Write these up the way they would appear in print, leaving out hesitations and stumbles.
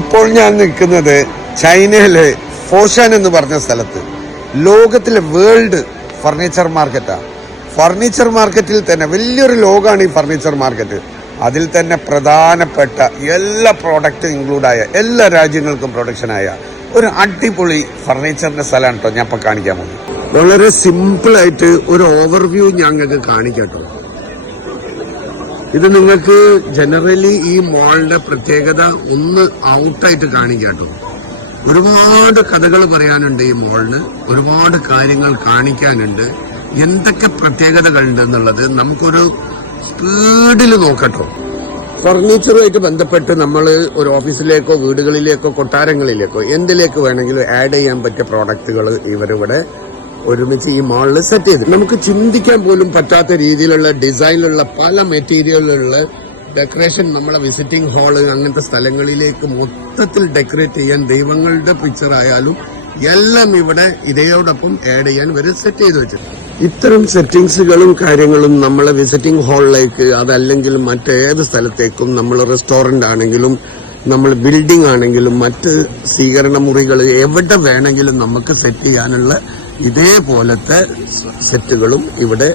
ഇപ്പോൾ ഞാൻ നിൽക്കുന്നത് ചൈനയിലെ ഫോഷാൻ എന്ന് പറഞ്ഞ സ്ഥലത്ത്. ലോകത്തിലെ വേൾഡ് ഫർണിച്ചർ മാർക്കറ്റാണ്. ഫർണിച്ചർ മാർക്കറ്റിൽ തന്നെ വലിയൊരു ലോകമാണ് ഈ ഫർണിച്ചർ മാർക്കറ്റ്. അതിൽ തന്നെ പ്രധാനപ്പെട്ട എല്ലാ പ്രോഡക്റ്റും ഇൻക്ലൂഡായ എല്ലാ രാജ്യങ്ങൾക്കും പ്രൊഡക്ഷനായ ഒരു അടിപൊളി ഫർണിച്ചറിന്റെ സ്ഥലമാണ് കേട്ടോ ഞാൻ ഇപ്പൊ കാണിക്കാൻ പോകുന്നത്. വളരെ സിമ്പിൾ ആയിട്ട് ഒരു ഓവർവ്യൂ ഞങ്ങൾക്ക് കാണിക്കട്ടോ. ഇത് നിങ്ങൾക്ക് ജനറലി ഈ മോളിന്റെ പ്രത്യേകത ഒന്ന് ഔട്ടായിട്ട് കാണിക്കാട്ടോ. ഒരുപാട് കഥകൾ പറയാനുണ്ട് ഈ മോളിന്, ഒരുപാട് കാര്യങ്ങൾ കാണിക്കാനുണ്ട്. എന്തൊക്കെ പ്രത്യേകതകളുണ്ട് എന്നുള്ളത് നമുക്കൊരു സ്പീഡിൽ നോക്കട്ടോ. ഫർണിച്ചറുമായിട്ട് ബന്ധപ്പെട്ട് നമ്മൾ ഒരു ഓഫീസിലേക്കോ വീടുകളിലേക്കോ കൊട്ടാരങ്ങളിലേക്കോ എന്തിലേക്ക് വേണമെങ്കിലും ആഡ് ചെയ്യാൻ പറ്റിയ പ്രോഡക്റ്റുകൾ ഇവരിവിടെ ഒരുമിച്ച് ഈ മാളിൽ സെറ്റ് ചെയ്ത് നമുക്ക് ചിന്തിക്കാൻ പോലും പറ്റാത്ത രീതിയിലുള്ള ഡിസൈനിലുള്ള പല മെറ്റീരിയലിലുള്ള ഡെക്കറേഷൻ നമ്മളെ വിസിറ്റിംഗ് ഹാള് അങ്ങനത്തെ സ്ഥലങ്ങളിലേക്ക് മൊത്തത്തിൽ ഡെക്കറേറ്റ് ചെയ്യാൻ ദൈവങ്ങളുടെ പിക്ചർ ആയാലും എല്ലാം ഇവിടെ ഇതോടൊപ്പം ആഡ് ചെയ്യാൻ ഇവർ സെറ്റ് ചെയ്ത് വെച്ചിട്ടുണ്ട്. ഇത്തരം സെറ്റിംഗ്സുകളും കാര്യങ്ങളും നമ്മളെ വിസിറ്റിംഗ് ഹാളിലേക്ക് അതല്ലെങ്കിൽ മറ്റേത് സ്ഥലത്തേക്കും നമ്മൾ റെസ്റ്റോറന്റ് ആണെങ്കിലും നമ്മൾ ബിൽഡിംഗ് ആണെങ്കിലും മറ്റ് സ്വീകരണ മുറികൾ എവിടെ വേണമെങ്കിലും നമുക്ക് സെറ്റ് ചെയ്യാനുള്ള ഇതേപോലത്തെ സെറ്റുകളും ഇവിടെ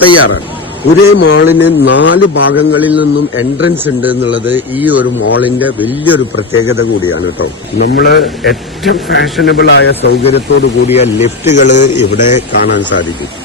തയ്യാറാണ്. ഒരേ മാളിന് 4 ഭാഗങ്ങളിൽ നിന്നും എൻട്രൻസ് ഉണ്ട് എന്നുള്ളത് ഈ ഒരു മാളിന്റെ വലിയൊരു പ്രത്യേകത കൂടിയാണ് കേട്ടോ. നമ്മള് ഏറ്റവും ഫാഷനബിൾ ആയ സൗകര്യത്തോടു കൂടിയ ലിഫ്റ്റുകൾ ഇവിടെ കാണാൻ സാധിക്കും.